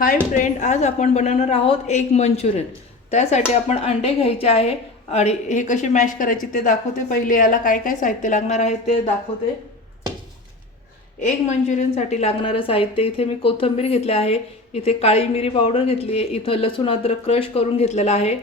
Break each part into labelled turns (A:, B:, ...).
A: Hi friend आज आपण बनवणार आहोत एक मंचुरियन. त्यासाठी आपण अंडे घ्यायचे आहे आणि हे कसे मॅश करायचे ते दाखवते. पहिले याला काय काय साहित्य लागणार आहे ते दाखवते. एक मंचुरियनसाठी लागणारं साहित्य इथे मी कोथिंबीर घेतले आहे इथे काळी मिरी पावडर घेतली आहे इथं लसूण अद्रक क्रश करून घेतलेला आहे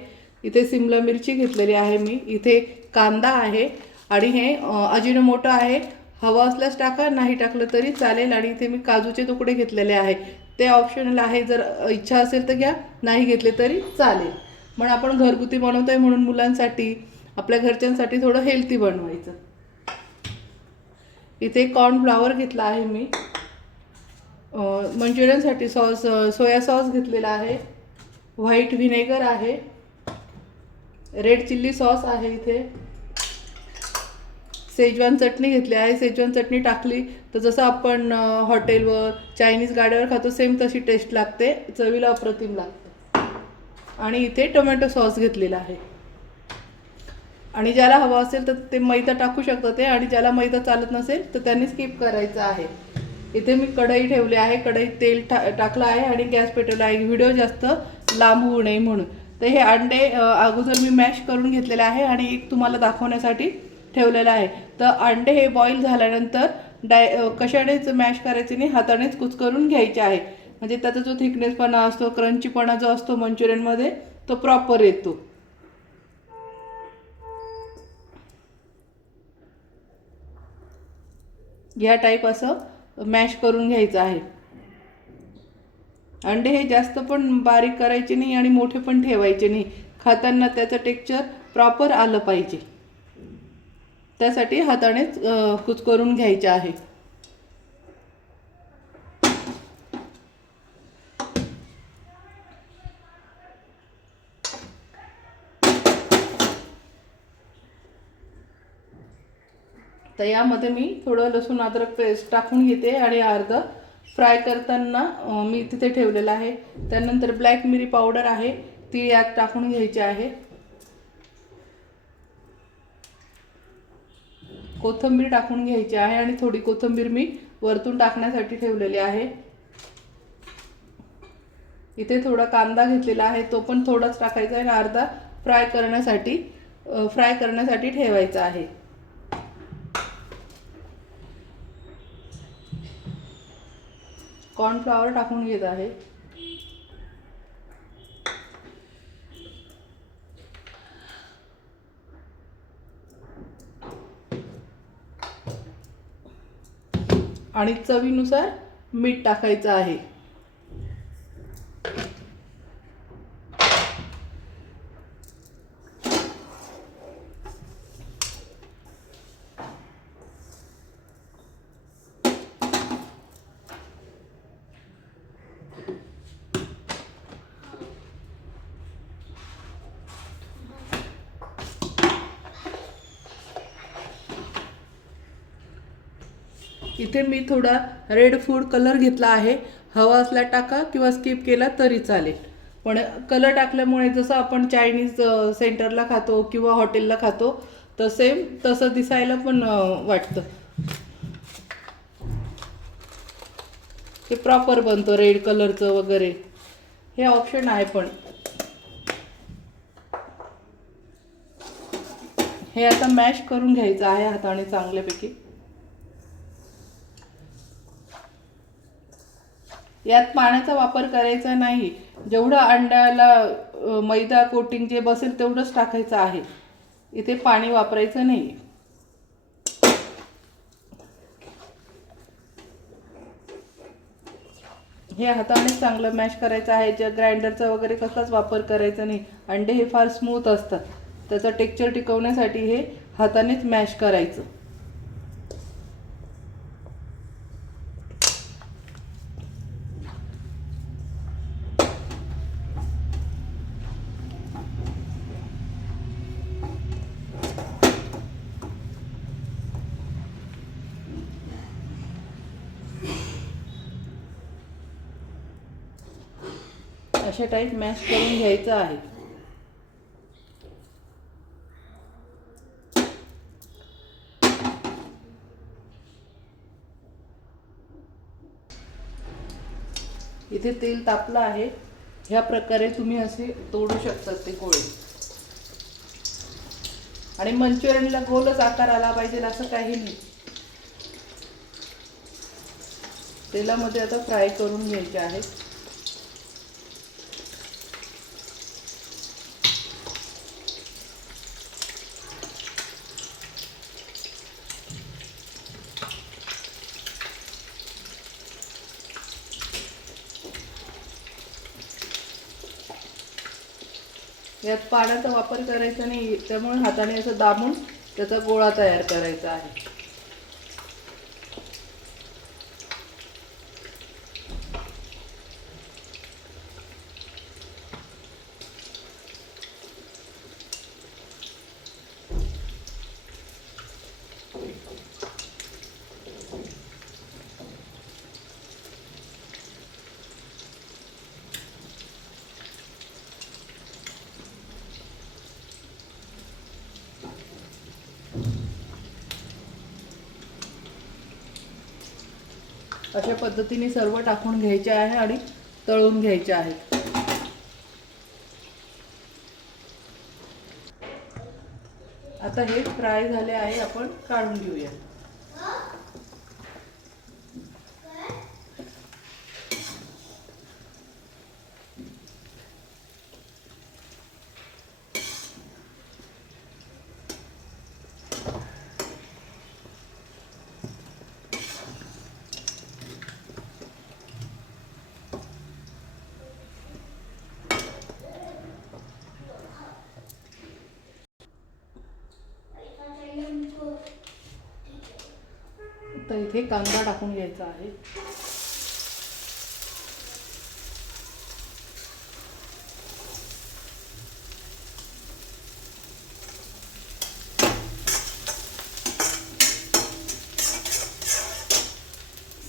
A: इथे सिमला मिरची घेतलेली आहे मी इथे कांदा आहे आणि हे अजिनोमोटो आहे. हवा असल्यास टाका नाही टाकलं तरी चालेल आणि इथे मी काजूचे तुकडे घेतलेले आहे. ते ऑप्शनल आहे. जर इच्छा असेल तर घ्या. नाही घेतले तरी चालेल. पण आपण घरगुती बनवतो आहे म्हणून मुलांसाठी आपल्या घरच्यांसाठी थोडं हेल्थी बनवायचं. इथे कॉर्नफ्लावर घेतला आहे मी. मंच्युरियनसाठी मंचुरियनसाठी सॉस सोया सॉस घेतलेला आहे. व्हाईट व्हिनेगर आहे. रेड चिल्ली सॉस आहे इथे. सेजवान चटणी घेतली आहे सेजवान चटणी टाकली तर जसं आपण हॉटेलवर चायनीज गाड्यावर खातो सेम तशी टेस्ट लागते चवीला अप्रतिम लागते. आणि इथे टोमॅटो सॉस घेतलेला आहे. आणि ज्याला हवं असेल तर ते मैदा टाकू शकतं ते आणि ज्याला मैदा चालत नसेल तर त्यांनी स्किप करायचं आहे. इथे मी कढई ठेवली आहे कढईत तेल टा टाकलं आहे आणि गॅस पेटवला आहे. व्हिडिओ जास्त लांब होऊ नये म्हणून. तर हे अंडे अगोदर मी मॅश करून घेतलेले आहे आणि एक तुम्हाला दाखवण्यासाठी ठेवलेलं आहे. तर अंडे हे बॉईल झाल्यानंतर डाय कशानेच मॅश करायचे नाही हातानेच कुचकरून घ्यायचे आहे. म्हणजे त्याचा जो थिकनेसपणा असतो क्रंचीपणा जो असतो मंचुरियनमध्ये तो प्रॉपर येतो. या टाईप असं मॅश करून घ्यायचं आहे. अंडे हे जास्त पण बारीक करायचे नाही आणि मोठे पण ठेवायचे नाही. खाताना त्याचं टेक्चर प्रॉपर आलं पाहिजे. त्यासाठी हातानेच कुचकरून घ्यायचे आहे. तर यामध्ये मी थोडं लसूण अद्रक पेस्ट टाकून घेते आणि अर्ध फ्राय करताना मी तिथे ठेवलेलं आहे. त्यानंतर ब्लॅक मिरी पावडर आहे ती यात टाकून घ्यायची आहे. कोथिंबीर टाकून घ्यायची आहे आणि थोडी कोथिंबीर मी वरतून टाकण्यासाठी ठेवलेली आहे. इथे थोडा कांदा घेतलेला आहे तो पण थोडाच टाकायचा आहे आणि अर्धा फ्राय करण्यासाठी फ्राय करण्यासाठी ठेवायचा आहे. कॉर्नफ्लॉवर टाकून घेत आहे. आणि चवीनुसार मीठ टाकायचं आहे. इथे मी थोडा रेड फूड कलर घेतला आहे. हवा असला टाका किंवा स्किप केला तरी चालेल. पण कलर टाकल्यामुळे जसं आपण चायनीज सेंटरला खातो किंवा हॉटेलला खातो तर सेम तसं दिसायला पण वाटतं. ते प्रॉपर बनतो रेड कलरचं वगैरे. हे ऑप्शन आहे पण. हे आता मॅश करून घ्यायचं आहे हाताने चांगल्यापैकी. यात पाण्याचा वापर करायचा नाही. जेवढं अंड्याला मैदा कोटिंग जे बसेल तेवढंच टाकायचं आहे. इथे पाणी वापरायचं नाही. हे हातानेच चांगलं मॅश करायचं आहे. ज्या ग्राइंडरचा वगैरे कसलाच वापर करायचा नाही. अंडे हे फार स्मूथ असतात. त्याचं टेक्चर टिकवण्यासाठी हे हातानेच मॅश करायचं. अशा टाईप मॅश करून घ्यायचं आहे. इथे तेल तापलं आहे. ह्या प्रकारे तुम्ही असे तोडू शकतात ते गोळे आणि मंचुरियनला गोलच आकार आला पाहिजे असं काही नाही. तेलामध्ये आता फ्राय करून घ्यायचे आहेत यात पाण्याचा वापर करायचा नाही त्यामुळे हाताने असं दाबून त्याचा गोळा तयार करायचा आहे. अशा पद्धतीने सर्व टाकून घ्यायचे आहे आणि तळून घ्यायचे आहेत आता हे फ्राय झाले आहे आपण काढून घेऊया. तर इथे कांदा टाकून घ्यायचा आहे.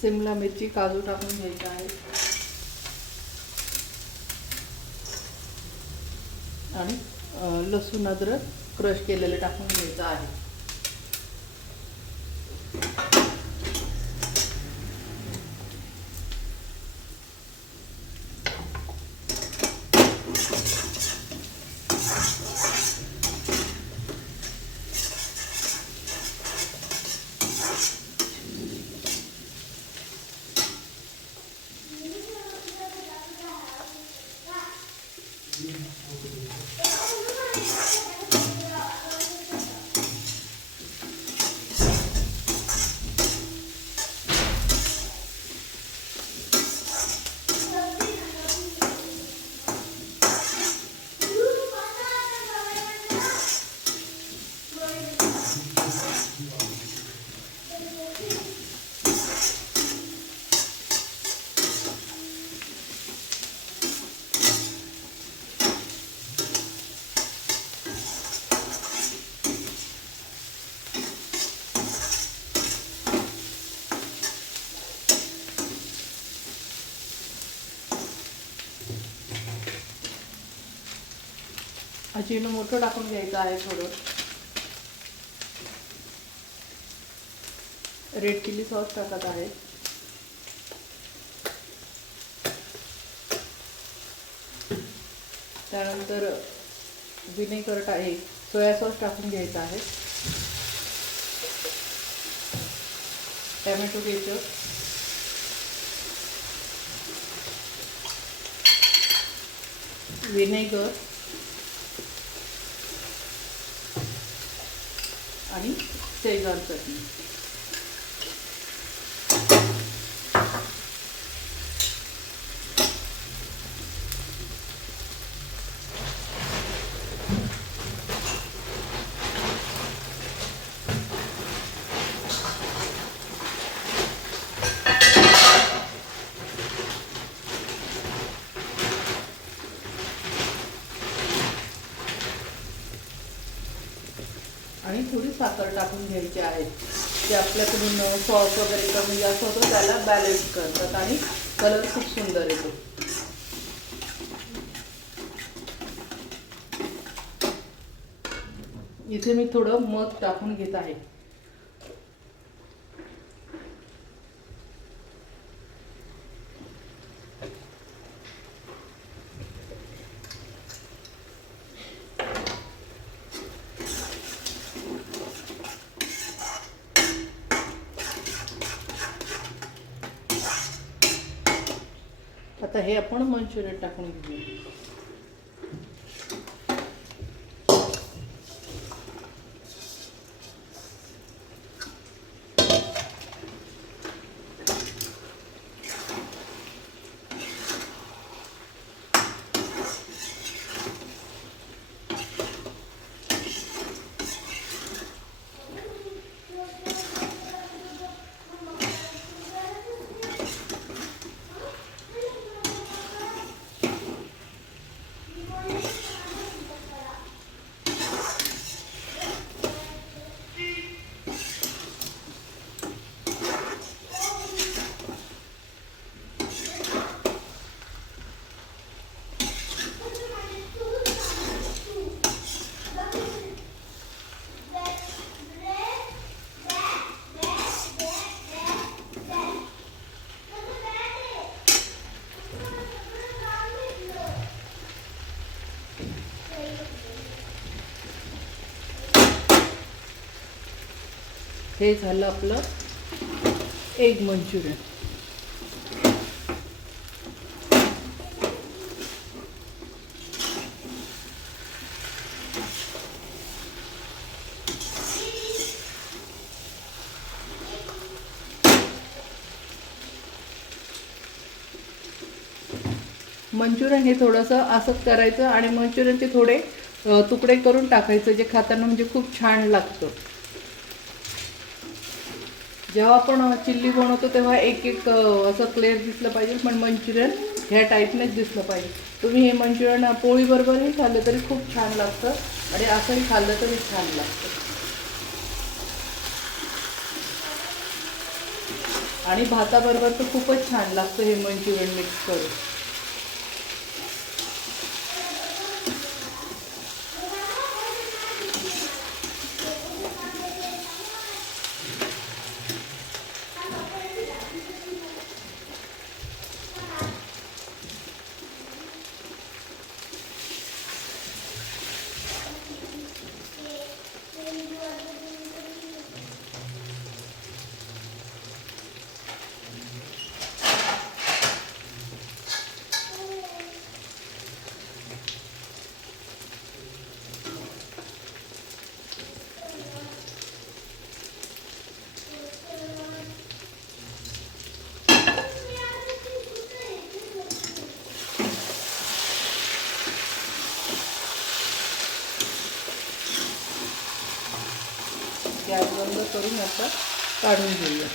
A: सिमला मिरची काजू टाकून घ्यायचा आहे. आणि लसूण अद्रक क्रश केलेलं टाकून घ्यायचं आहे. अजिनो मोठं टाकून घ्यायचं आहे थोडं. रेड चिली सॉस टाकत आहे. त्यानंतर विनेगर आहे सोया सॉस टाकून घ्यायचा आहे. टॅमॅटो केचप विनेगर చేయగలుగుతుంది आणि थोडी साखर टाकून घ्यायची आहे. ते आपल्याकडून सॉस वगैरे कमी जास्त होतो त्याला बॅलन्स करतात आणि कलर खूप सुंदर येतो. इथे मी थोडं मध टाकून घेत आहे.
B: आता हे आपण मंचुरियन टाकून घेऊया. हे झालं आपलं एग मंचुरियन. मंचुरियन हे थोडंसं असंच करायचं आणि मंचुरियनचे थोडे तुकडे करून टाकायचं जे खाताना म्हणजे खूप छान लागतं. जेव्हा आपण चिल्ली बनवतो तेव्हा एक एक असं क्लिअर दिसलं पाहिजे पण मंचुरियन ह्या टाईपनेच दिसलं पाहिजे. तुम्ही हे मंचुरियन पोळीबरोबरही खाल्लं तरी खूप छान लागतं आणि असंही खाल्लं तरी छान लागतं. आणि भाताबरोबर तर खूपच छान लागतं हे मंचुरियन मिक्स करून. गॅस बंद करून आता काढून घेऊया.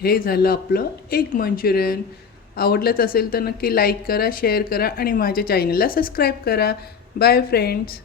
B: हे झालं आपलं एक मंचुरियन. आवडलंच असेल तर नक्की लाईक करा शेअर करा आणि माझ्या चॅनलला सबस्क्राईब करा. Bye friends